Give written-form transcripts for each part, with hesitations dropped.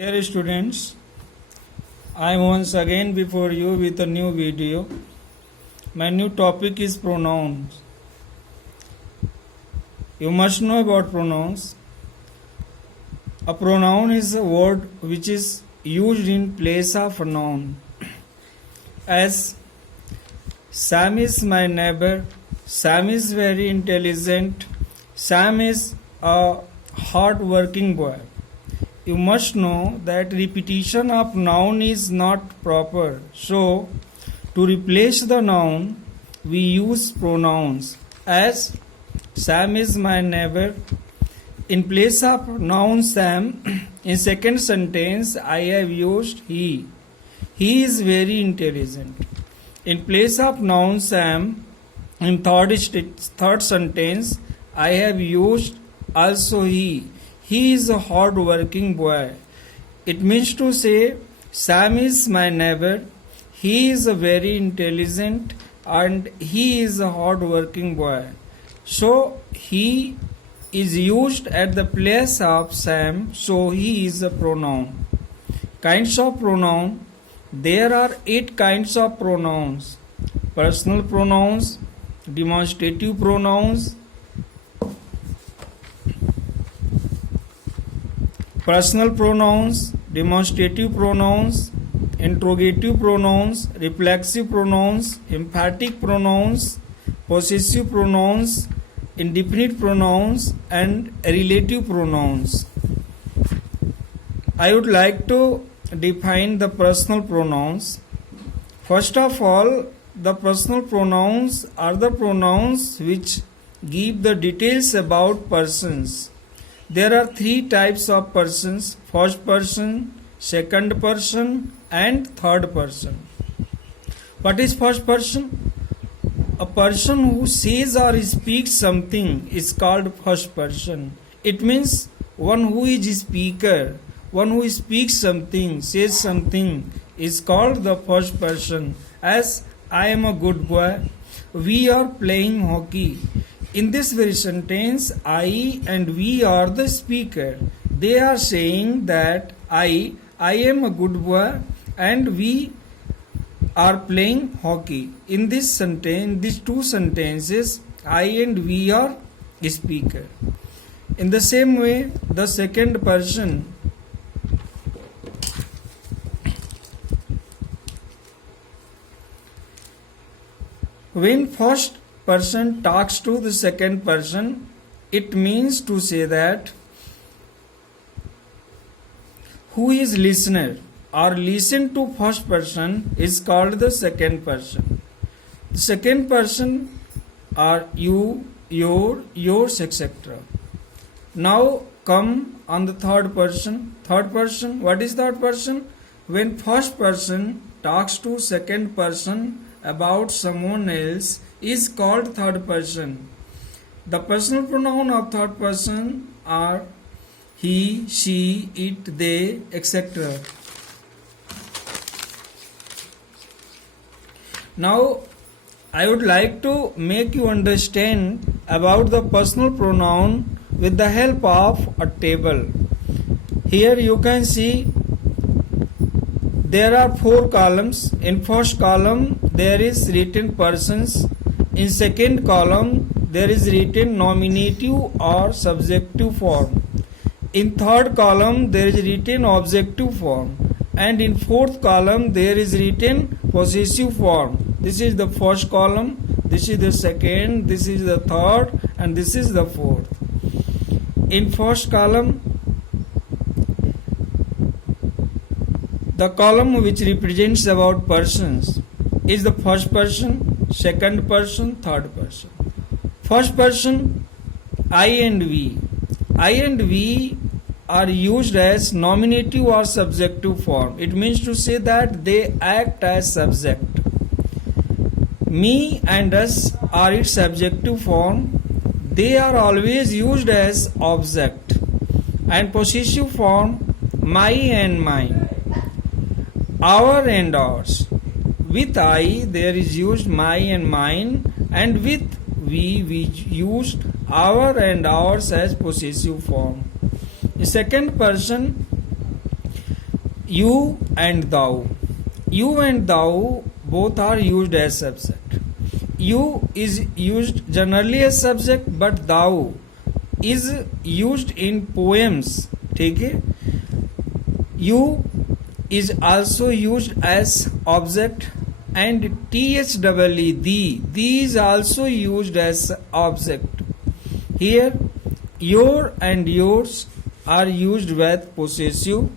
Dear students, I am once again before you with a new video. My new topic is pronouns. You must know about pronouns. A pronoun is a word which is used in place of a noun. As Sam is my neighbor, Sam is very intelligent, Sam is a hard working boy. You must know that repetition of noun is not proper. So, to replace the noun, we use pronouns. As Sam is my neighbor, in place of noun Sam, in second sentence I have used he. He is very intelligent. In place of noun Sam, in third sentence I have used also he. He is a hard working boy. It means to say Sam is my neighbor. He is a very intelligent and he is a hard working boy. So he is used at the place of Sam, so he is a pronoun. Kinds of pronoun. There are 8 kinds of pronouns. Personal pronouns, demonstrative pronouns, personal pronouns, demonstrative pronouns, interrogative pronouns, reflexive pronouns, emphatic pronouns, possessive pronouns, indefinite pronouns, and relative pronouns. I would like to define the personal pronouns. First of all, the personal pronouns are the pronouns which give the details about persons. There are 3 types of persons: first person, second person, and third person. What is first person? A person who says or speaks something is called first person. It means one who is a speaker, one who speaks something, says something is called the first person. As I am a good boy, we are playing hockey. In this very sentence, I and we are the speaker. They are saying that I am a good boy and we are playing hockey. In this sentence, these 2 sentences, I and we are speaker. In the same way, the second person. When first person talks to the second person, it means to say that who is listener or listen to first person is called the second person. The second person are you, your, yours, etc. Now come on the third person. Third person, what is third person? When first person talks to second person about someone else is called third person. The personal pronoun of third person are he, she, it, they, etc. Now, I would like to make you understand about the personal pronoun with the help of a table. Here you can see there are 4 columns. In first column there is written persons. In second column there is written nominative or subjective form. In third column there is written objective form. And in fourth column there is written possessive form. This is the first column, this is the second, this is the third, and this is the fourth. In first column, the column which represents about persons is the first person, second person, third person. First person, I and we. I and we are used as nominative or subjective form. It means to say that they act as subject. Me and us are its subjective form. They are always used as object. And possessive form, my and mine. Our and ours. With I there is used my and mine, and with we used our and ours as possessive form. The second person, You and thou. You and thou both are used as subject. You is used generally as subject, but thou is used in poems. ठीक है. You is also used as object, and thee is also used as object. Here your and yours are used with possessive.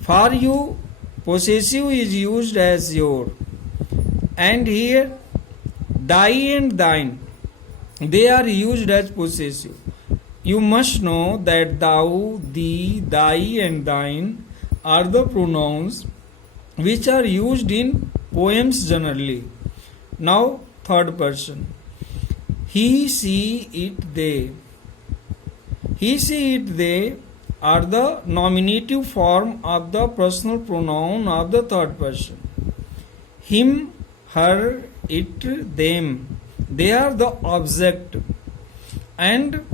For you, possessive is used as your. And here thy and thine, they are used as possessive. You must know that thou, thee, thy and thine are the pronouns which are used in poems generally. Now third person. He, she, it, they. He, she, it, they are the nominative form of the personal pronoun of the third person. Him, her, it, them, they are the object, and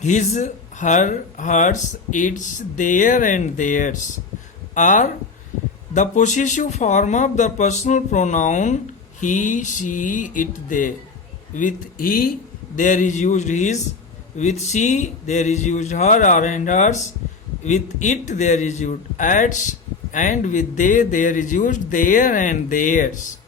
his, her, hers, its, their and theirs are the possessive form of the personal pronoun he, she, it, they. With he there is used his, with she there is used her or and hers, with it there is used its, and with they there is used their and theirs.